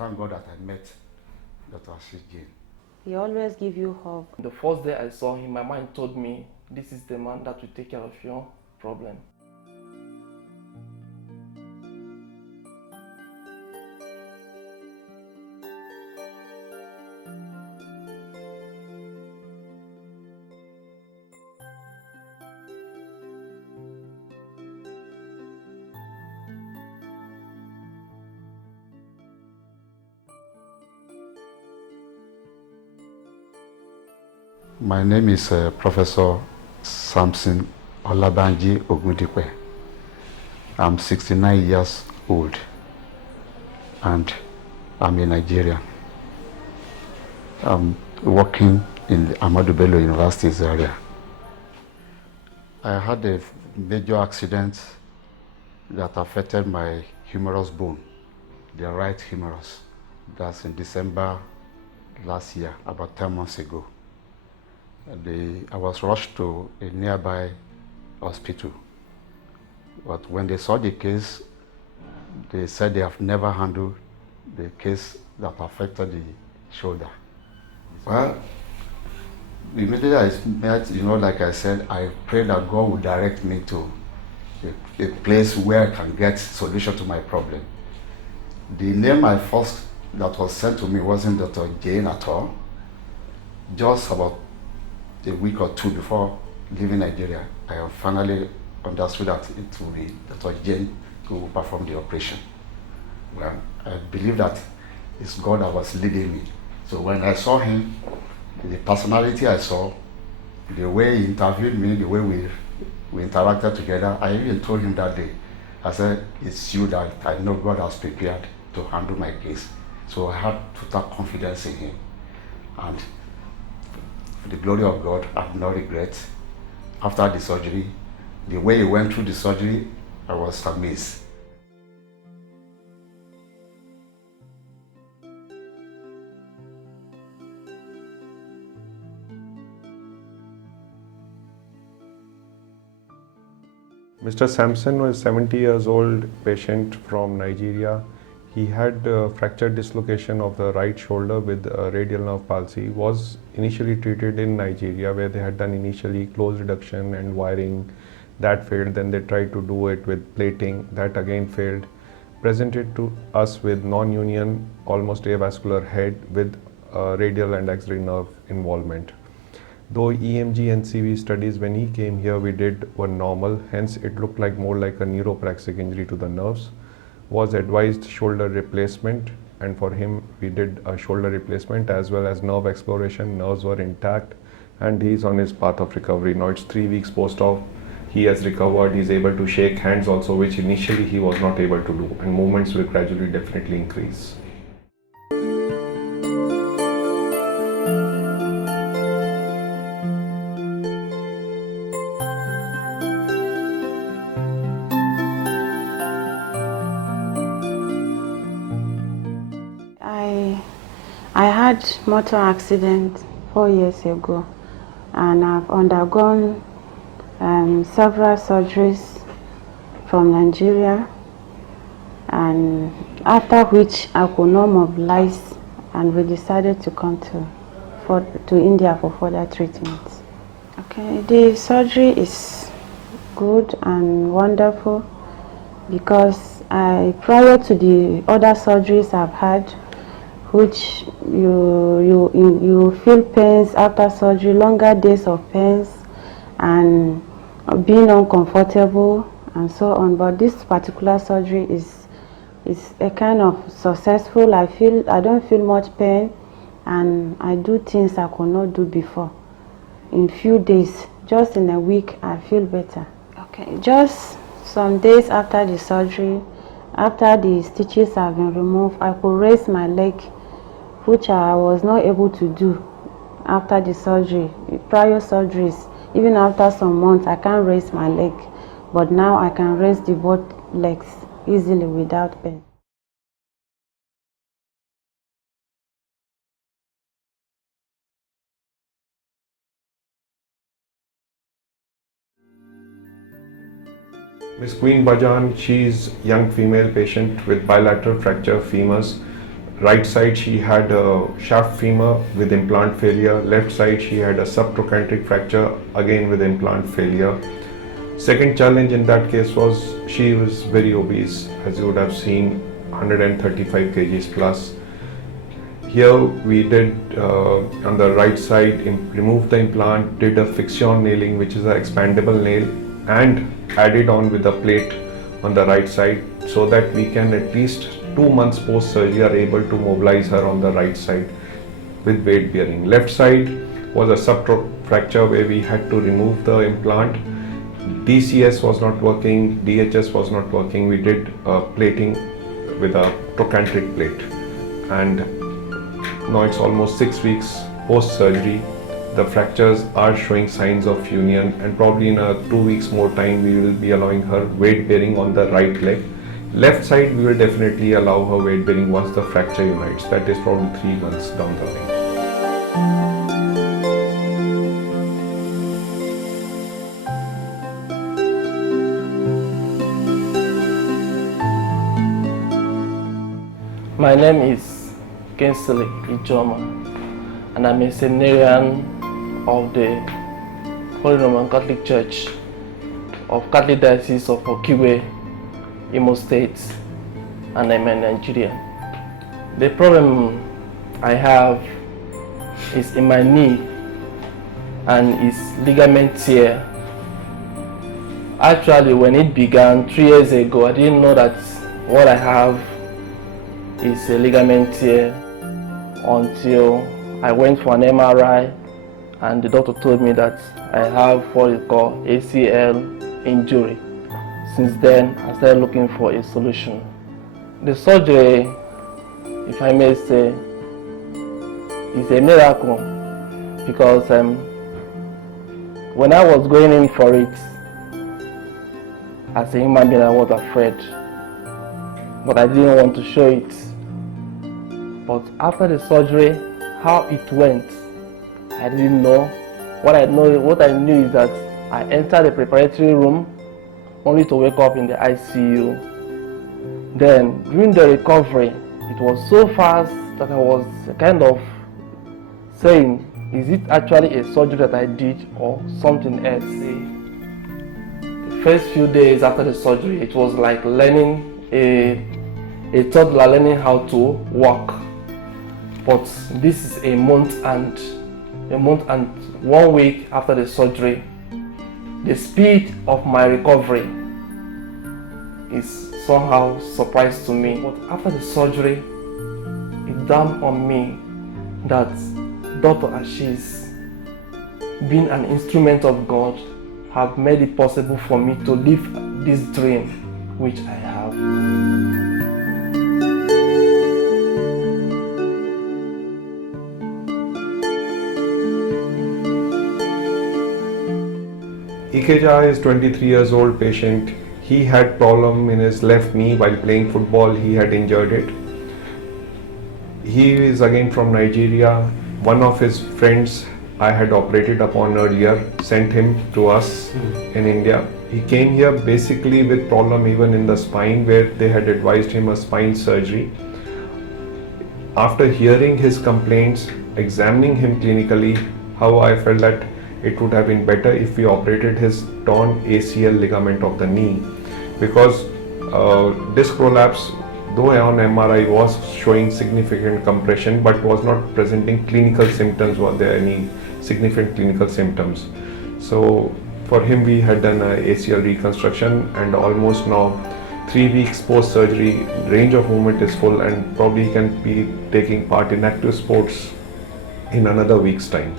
thank God that I met Dr. Ashish Jain. He always give you hope. The first day I saw him, my mind told me, this is the man that will take care of your problem. My name is Professor Samson Olabanji Ogundipe. I'm 69 years old and I'm in Nigeria. I'm working in the Ahmadu Bello University's area. I had a major accident that affected my humerus bone, the right humerus. That's in December last year, about 10 months ago. I was rushed to a nearby hospital, but when they saw the case, they said they have never handled the case that affected the shoulder. Well, immediately I met, like I said, I prayed that God would direct me to a place where I can get solution to my problem. The name that was sent to me wasn't Dr. Jain at all. Just about a week or two before leaving Nigeria, I finally understood that it would be Dr. Jain who would perform the operation. Well, I believe that it's God that was leading me. So when I saw him, the personality I saw, the way he interviewed me, the way we interacted together, I even told him that day, I said, it's you that I know God has prepared to handle my case. So I had total confidence in him. And for the glory of God, I have no regrets. After the surgery, the way he went through the surgery, I was amazed. Mr. Samson was 70 years old patient from Nigeria. He had fractured dislocation of the right shoulder with radial nerve palsy. Was initially treated in Nigeria, where they had done initially close reduction and wiring. That failed. Then they tried to do it with plating. That again failed. Presented to us with non-union, almost avascular head with radial and axillary nerve involvement. Though EMG and CV studies when he came here we did were normal, hence it looked like more like a neuropraxic injury to the nerves. Was advised shoulder replacement, and for him we did a shoulder replacement as well as nerve exploration. Nerves were intact and he's on his path of recovery. Now it's 3 weeks post-op. He has recovered, he's able to shake hands also, which initially he was not able to do, and movements will gradually definitely increase. I had motor accident 4 years ago, and I've undergone several surgeries from Nigeria, and after which I could not mobilize, and we decided to come to India for further treatment. Okay, the surgery is good and wonderful because prior to the other surgeries I've had, which you feel pains after surgery, longer days of pains and being uncomfortable and so on. But this particular surgery is a kind of successful. I don't feel much pain, and I do things I could not do before. In few days, just in a week, I feel better. Okay, just some days after the surgery, after the stitches have been removed, I could raise my leg, which I was not able to do after the surgery. Prior surgeries, even after some months, I can't raise my leg, but now I can raise the both legs easily without pain. Miss Queen Bajan, she's young female patient with bilateral fracture femurs. Right side she had a shaft femur with implant failure. Left side she had a subtrochanteric fracture, again with implant failure. Second challenge in that case was she was very obese, as you would have seen, 135 kgs plus. Here we did on the right side, removed the implant, did a fixion nailing, which is an expandable nail, and added on with a plate on the right side, so that we can at least 2 months post surgery are able to mobilize her on the right side with weight bearing. Left side was a subtrochanteric fracture where we had to remove the implant. DCS was not working, DHS was not working. We did plating with a trochanteric plate, and now it's almost 6 weeks post surgery. The fractures are showing signs of union, and probably in a 2 weeks more time we will be allowing her weight bearing on the right leg. Left side we will definitely allow her weight bearing once the fracture unites. That is probably 3 months down the line. My name is Selig, and I'm a seminarian of the Holy Roman Catholic Church of Catholic Diocese of Okigwe, Imo State, and I'm in Nigeria. The problem I have is in my knee and is ligament tear. Actually, when it began 3 years ago, I didn't know that what I have is a ligament tear until I went for an MRI, and the doctor told me that I have what is called ACL injury. Since then, I started looking for a solution. The surgery, if I may say, is a miracle, because when I was going in for it, as a human being, I was afraid, but I didn't want to show it. But after the surgery, how it went, I didn't know. What I knew is that I entered the preparatory room only to wake up in the ICU. Then during the recovery, it was so fast that I was kind of saying, is it actually a surgery that I did or something else? The first few days after the surgery, it was like learning a toddler learning how to walk. But this is a month and 1 week after the surgery. The speed of my recovery is somehow surprise to me. But after the surgery, it dawned on me that Dr. Ashish, being an instrument of God, have made it possible for me to live this dream which I have. Ikeja is 23 years old patient. He had problem in his left knee while playing football. He had injured it. He is again from Nigeria. One of his friends I had operated upon earlier sent him to us in India. He came here basically with problem even in the spine, where they had advised him a spine surgery. After hearing his complaints, examining him clinically, how I felt that it would have been better if we operated his torn ACL ligament of the knee, because disc prolapse, though on MRI was showing significant compression, but was not presenting clinical symptoms. Were there any significant clinical symptoms? So for him we had done a ACL reconstruction, and almost now 3 weeks post surgery, range of movement is full, and probably can be taking part in active sports in another week's time.